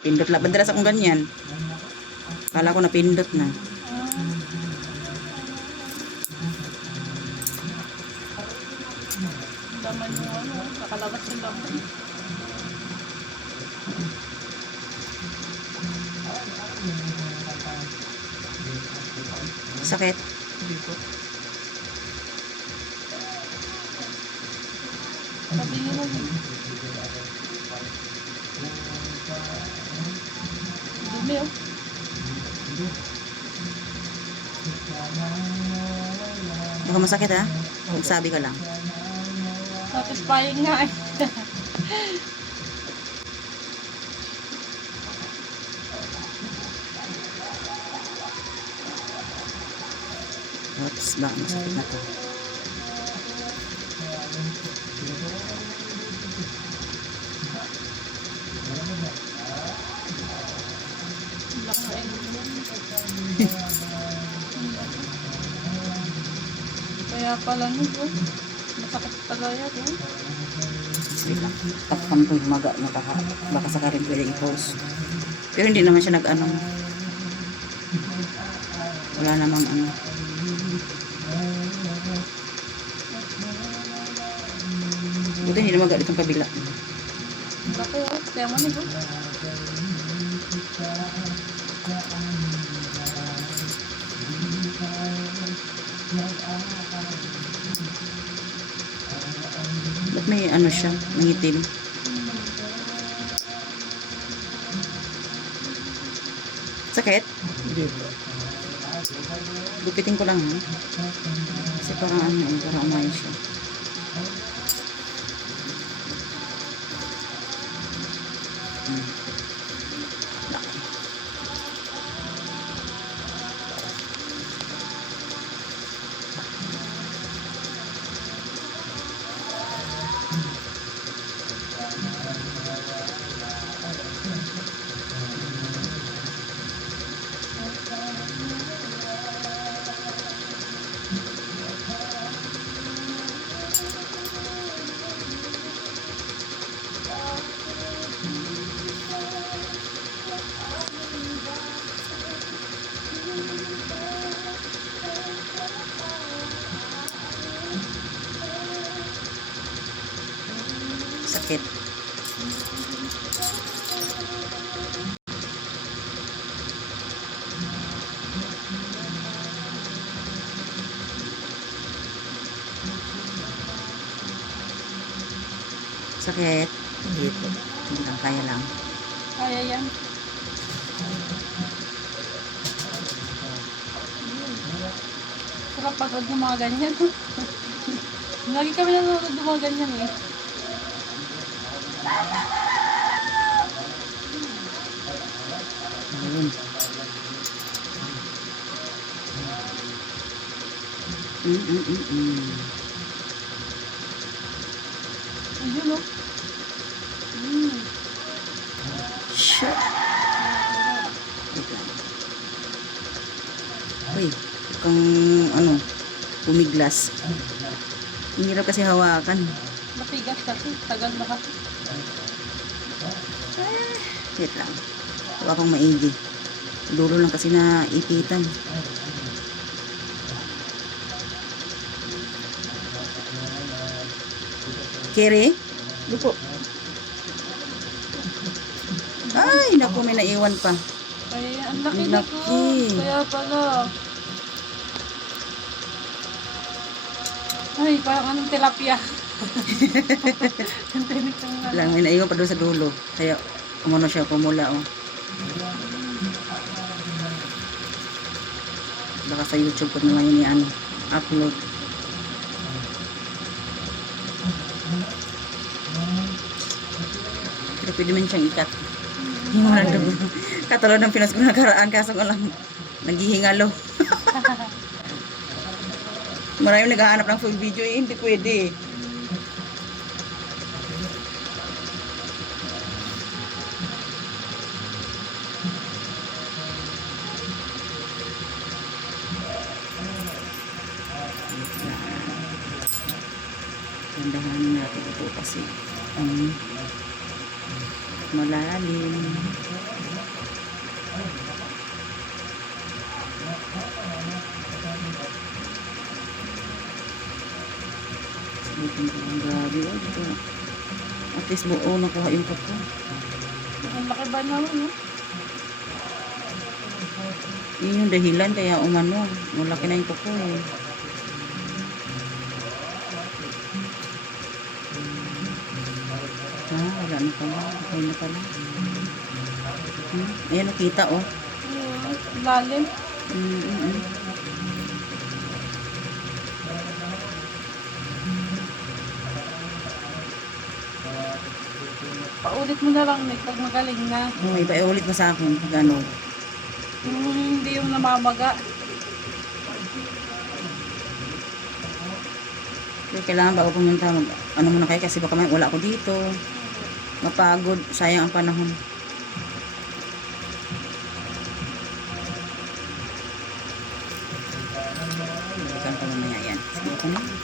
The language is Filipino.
Pindot lang. Madalas akong ganyan. Kala ko napindot na. Laman yung ano, nakalabas yung laman. Sakit. Hindi ko. Pabili mo yun. Dumi oh. Baka masakit ha? Magsabi ka lang. Satisfying nga eh. Oops, baka masakit na to. Laki na kaya pala nito. Masakit talaga ito. Sige lang. Takpan ko yung maga na baka saka rin pwede i-post. Pero hindi naman siya nag-ano. Wala namang ano. Buti hindi na maga itong kabila. Laki oh. Kaya mo nito. Ba't may ano siya? Nangitim. Sakit? Hindi po. Gupitin ko lang ha. Kasi parang ano eh, parang umayos siya. Sakit. Sakit. Hindi po. Hindi lang, kaya lang. Kaya yan. Sarap pag yung mga ganyan. Lagi kami nanonood ng mga ganyan eh. Ayun. Ayun oh. Shit. Wait lang. Uy, kung ano, pumiglas. Ang hirap kasi hawakan. Matigas kasi. Tagal na kasi. Wait lang. Huwag akong maigi. Dulo lang kasi na ipitan. Kere? Lupo. Ay, naku, may naiwan pa. Kaya ang laki Ang nito. laki. Kaya pala. Ay, parang anong tilapia. Ang tinik ng ano. Lang, may naiwan pa doon sa dulo. Kaya, umano siya, pumula, oh. Baka sa YouTube ko naman yun i-ano, upload. Pero pwede man siyang ikat. Yung mga dugo. Katulad ng pinas ko nakaraan, kaso ko lang naghihingalo. Maraming naghahanap ng full video, eh, hindi pwede. Gandahanin natin ito kasi malalim. Ang grabe, oh. Ito. At least buo nakuha yung kuko. Ang laki ba naman, no? Yun yung dahilan kaya umano. Malaki na yung kuko eh. Wala na pala. Okay na pala. Ayan, nakita oh. Lalim. Mm. Paulit mo na lang, Nick, pag magaling na. Iba ulit mo sa akin. Gano'n. Hindi yung namamaga. Pero kailangan bago pumunta, ano muna kayo kasi baka wala ako dito. Mapagod, sayang ang panahon. Balikan ko mamaya yan. Sige ko na.